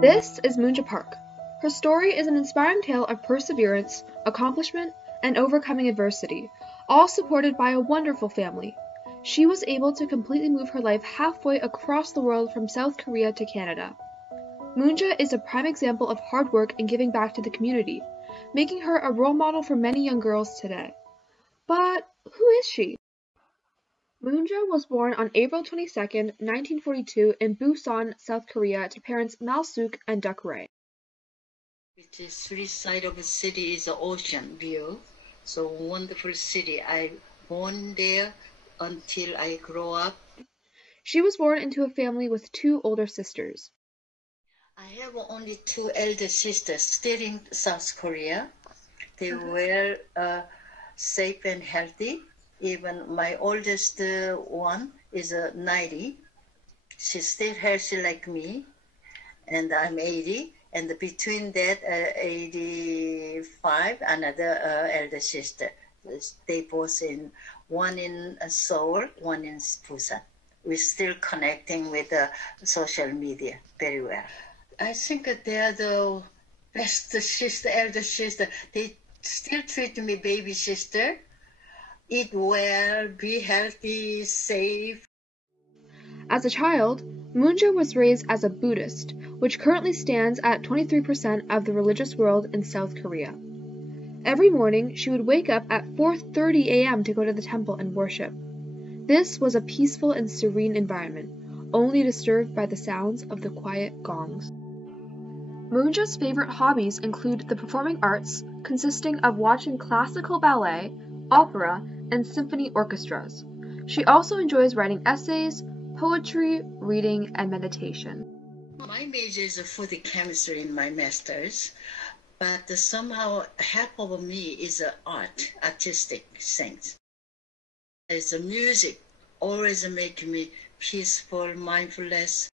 This is Moonja Park. Her story is an inspiring tale of perseverance, accomplishment, and overcoming adversity, all supported by a wonderful family. She was able to completely move her life halfway across the world from South Korea to Canada. Moonja is a prime example of hard work and giving back to the community, making her a role model for many young girls today. But who is she? Moonja was born on April 22, 1942 in Busan, South Korea to parents Mal-suk and Duck Ray. Which is three side of the city is the ocean view. So wonderful city. I born there until I grow up. She was born into a family with two older sisters. I have only two elder sisters still in South Korea. They were safe and healthy. Even my oldest one is 90. She's still healthy like me, and I'm 80. And between that, 85, another elder sister. They both one in Seoul, one in Busan. We're still connecting with social media very well. I think they are the best sister, elder sister. They still treat me baby sister. Eat well, be healthy, safe. As a child, Moonja was raised as a Buddhist, which currently stands at 23% of the religious world in South Korea. Every morning, she would wake up at 4:30 a.m. to go to the temple and worship. This was a peaceful and serene environment, only disturbed by the sounds of the quiet gongs. Moonja's favorite hobbies include the performing arts, consisting of watching classical ballet, opera, and symphony orchestras. She also enjoys writing essays, poetry, reading, and meditation. My major is food chemistry in my master's, but somehow half of me is artistic things. It's music, always make me peaceful, mindfulness.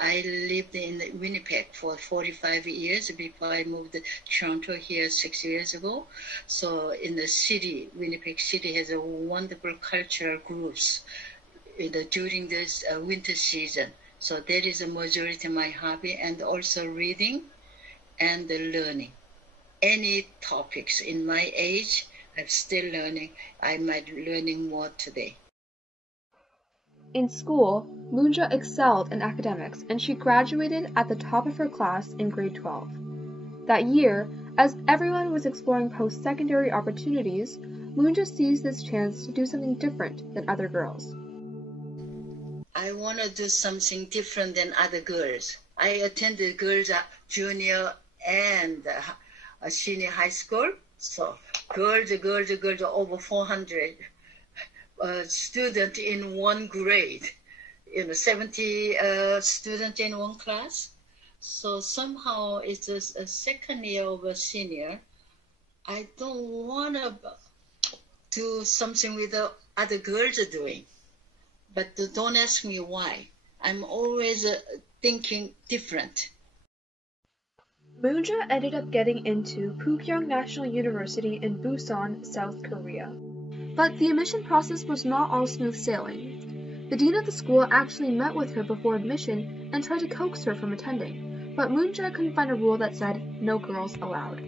I lived in Winnipeg for 45 years before I moved to Toronto here 6 years ago. So in the city, Winnipeg City has a wonderful cultural groups during this winter season. So that is a majority of my hobby, and also reading and learning. Any topics in my age, I'm still learning. I might be learning more today. In school, Moonja excelled in academics and she graduated at the top of her class in grade 12. That year, as everyone was exploring post-secondary opportunities, Moonja seized this chance to do something different than other girls. I want to do something different than other girls. I attended girls junior and senior high school. So girls over 400 students in one grade. 70 students in one class. So somehow it's a second year of a senior. I don't want to do something with the other girls are doing. But don't ask me why. I'm always thinking different. Moonja ended up getting into Pukyong National University in Busan, South Korea. But the admission process was not all smooth sailing. The dean of the school actually met with her before admission and tried to coax her from attending, but Moonja couldn't find a rule that said no girls allowed.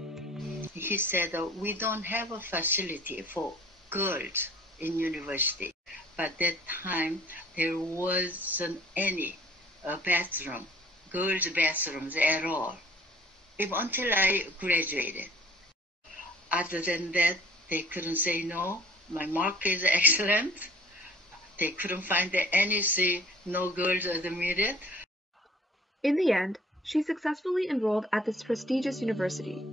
He said, we don't have a facility for girls in university. But that time, there wasn't any bathroom, girls' bathrooms at all, even until I graduated. Other than that, they couldn't say no. My mark is excellent. They couldn't find anything, no girls admitted. In the end, she successfully enrolled at this prestigious university.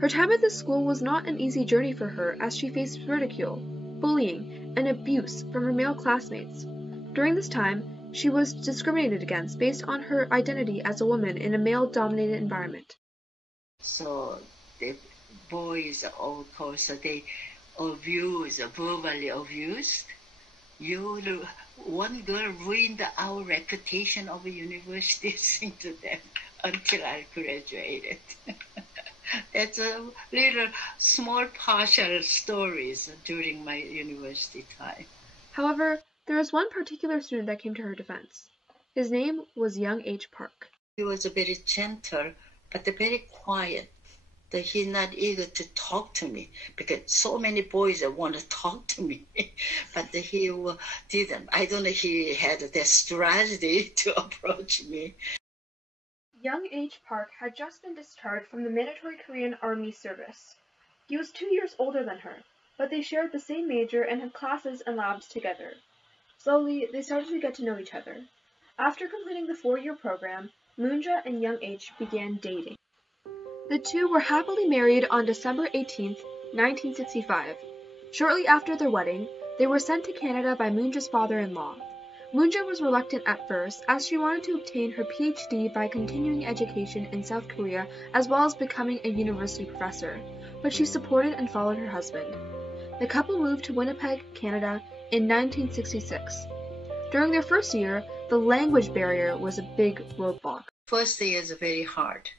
Her time at this school was not an easy journey for her as she faced ridicule, bullying, and abuse from her male classmates. During this time, she was discriminated against based on her identity as a woman in a male-dominated environment. So the boys, of course, they verbally abused. One girl ruined our reputation of a university thing to them until I graduated. It's a little small partial stories during my university time. However, there was one particular student that came to her defense. His name was young H. Park. He was very gentle, but very quiet. That he's not eager to talk to me because so many boys want to talk to me, but he didn't. I don't know if he had that strategy to approach me. Young H. Park had just been discharged from the mandatory Korean Army service. He was 2 years older than her, but they shared the same major and had classes and labs together. Slowly, they started to get to know each other. After completing the 4-year program, Moonja and Young H began dating. The two were happily married on December 18, 1965. Shortly after their wedding, they were sent to Canada by Moonja's father-in-law. Moonja was reluctant at first, as she wanted to obtain her PhD by continuing education in South Korea as well as becoming a university professor, but she supported and followed her husband. The couple moved to Winnipeg, Canada in 1966. During their first year, the language barrier was a big roadblock. First year is very hard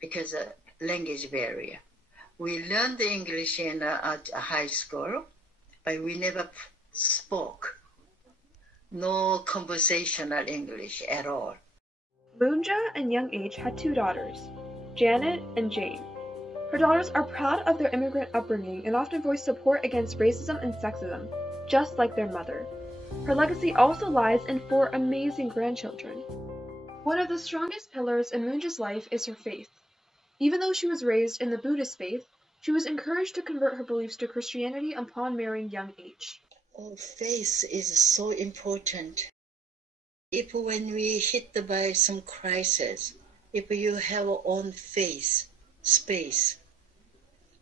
because of language barrier. We learned English in high school, but we never spoke. No conversational English at all. Moonja and Young H had 2 daughters, Janet and Jane. Her daughters are proud of their immigrant upbringing and often voice support against racism and sexism, just like their mother. Her legacy also lies in 4 amazing grandchildren. One of the strongest pillars in Moonja's life is her faith. Even though she was raised in the Buddhist faith, she was encouraged to convert her beliefs to Christianity upon marrying Young H. Oh, faith is so important. If when we hit by some crisis, if you have your own faith, space,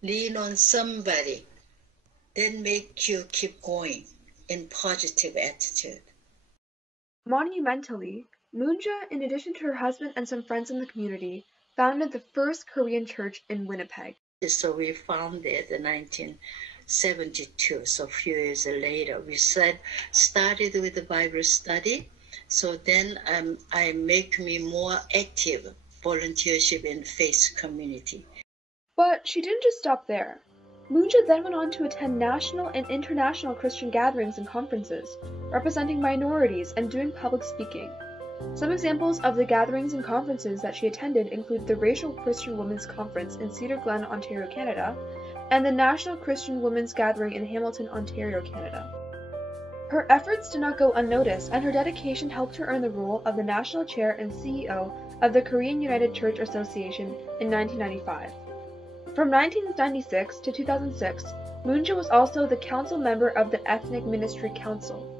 lean on somebody, then make you keep going in positive attitude. Monumentally, Moonja, in addition to her husband and some friends in the community, founded the first Korean church in Winnipeg. So we founded in 1972, so a few years later. We started with the Bible study, so then I make me more active volunteership in faith community. But she didn't just stop there. Moonja then went on to attend national and international Christian gatherings and conferences, representing minorities and doing public speaking. Some examples of the gatherings and conferences that she attended include the Racial Christian Women's Conference in Cedar Glen, Ontario, Canada, and the National Christian Women's Gathering in Hamilton, Ontario, Canada. Her efforts did not go unnoticed, and her dedication helped her earn the role of the National Chair and CEO of the Korean United Church Association in 1995. From 1996 to 2006, Moonja was also the council member of the Ethnic Ministry Council.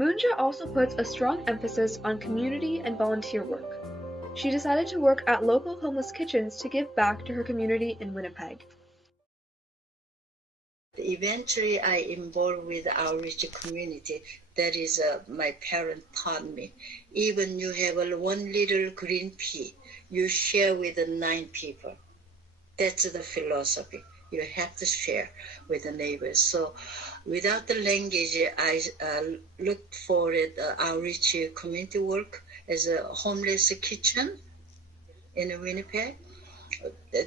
Moonja also puts a strong emphasis on community and volunteer work. She decided to work at local homeless kitchens to give back to her community in Winnipeg. Eventually, I involved with outreach community. That is my parents taught me. Even you have one little green pea, you share with 9 people. That's the philosophy. You have to share with the neighbors. So without the language, I looked for outreach community work as a homeless kitchen in Winnipeg.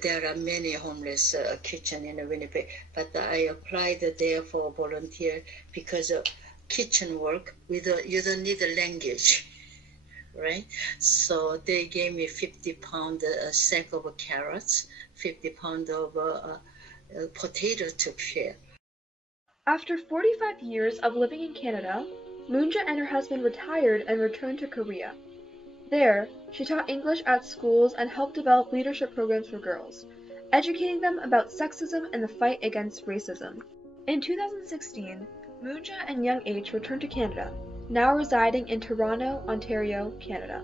There are many homeless kitchen in Winnipeg, but I applied there for volunteer because of kitchen work. You don't need a language, right? So they gave me 50-pound sack of carrots, 50-pound of potato to share. After 45 years of living in Canada, Moonja and her husband retired and returned to Korea. There, she taught English at schools and helped develop leadership programs for girls, educating them about sexism and the fight against racism. In 2016, Moonja and Young H returned to Canada, now residing in Toronto, Ontario, Canada.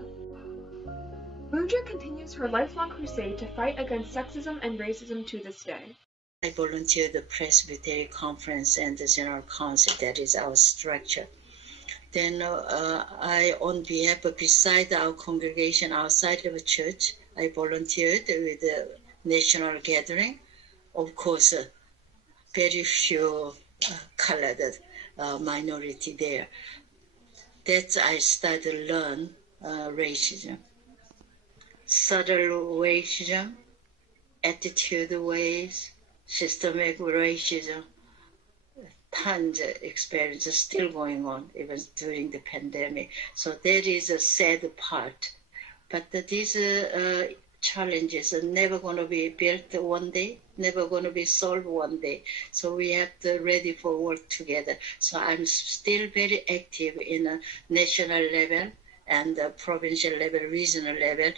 Moonja continues her lifelong crusade to fight against sexism and racism to this day. I volunteered the Presbytery Conference and the General Council. That is our structure. Then I, on behalf, beside our congregation outside of the church, I volunteered with the national gathering. Of course, very few colored minority there. That's I started to learn racism, subtle racism, attitude ways, systemic racism. Tons of experience still going on even during the pandemic. So that is a sad part. But these challenges are never going to be built one day, never going to be solved one day. So we have to ready for work together. So I'm still very active in a national level and provincial level, regional level,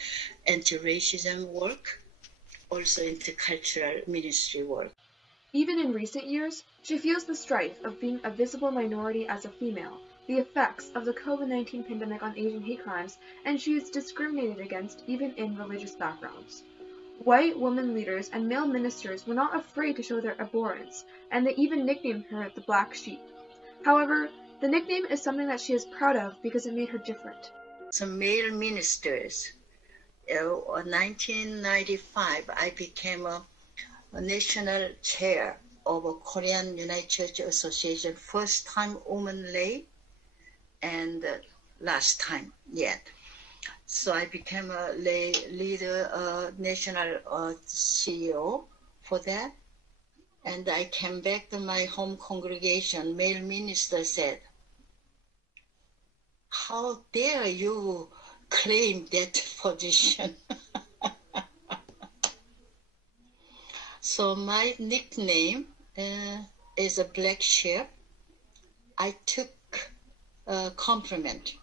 anti-racism work, also intercultural ministry work. Even in recent years, she feels the strife of being a visible minority as a female, the effects of the COVID-19 pandemic on Asian hate crimes, and she is discriminated against even in religious backgrounds. White women leaders and male ministers were not afraid to show their abhorrence, and they even nicknamed her the Black Sheep. However, the nickname is something that she is proud of because it made her different. Some male ministers. In 1995, I became a national chair of a Korean United Church Association, first time woman lay, and last time yet. So I became a lay leader, national CEO for that. And I came back to my home congregation. Male minister said, "How dare you claim that position?" So my nickname is a Black Sheep. I took a compliment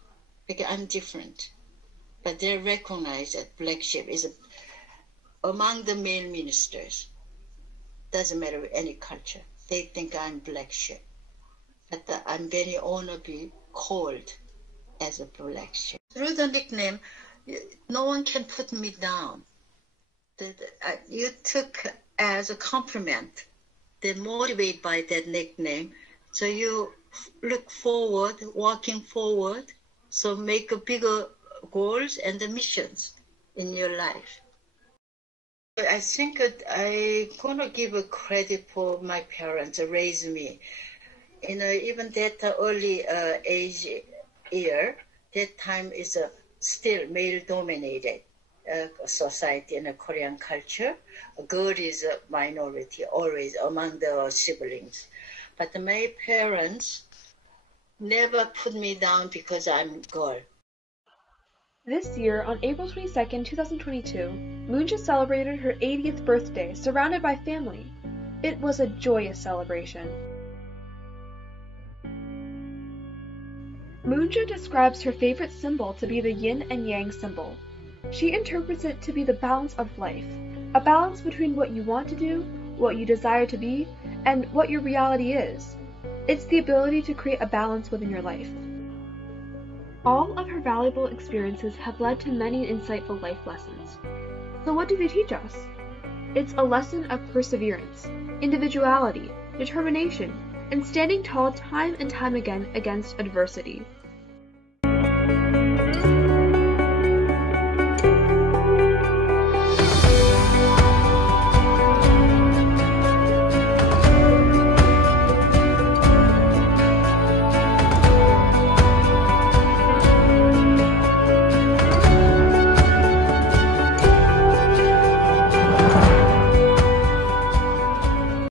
because I'm different. But they recognize that Black Sheep is among the male ministers. Doesn't matter any culture. They think I'm Black Sheep. But I'm very honored to be called as a Black Sheep. Through the nickname, no one can put me down. You took as a compliment. They're motivated by that nickname. So you look forward, walking forward, so make a bigger goals and the missions in your life. I think I'm going to give a credit for my parents who raised me. Even that early age year, that time is still male-dominated society in a Korean culture. A girl is a minority always among the siblings. But my parents never put me down because I'm a girl. This year, on April 22, 2022, Moonja celebrated her 80th birthday surrounded by family. It was a joyous celebration. Moonja describes her favorite symbol to be the yin and yang symbol. She interprets it to be the balance of life, a balance between what you want to do, what you desire to be, and what your reality is. It's the ability to create a balance within your life. All of her valuable experiences have led to many insightful life lessons. So what do they teach us? It's a lesson of perseverance, individuality, determination, and standing tall time and time again against adversity.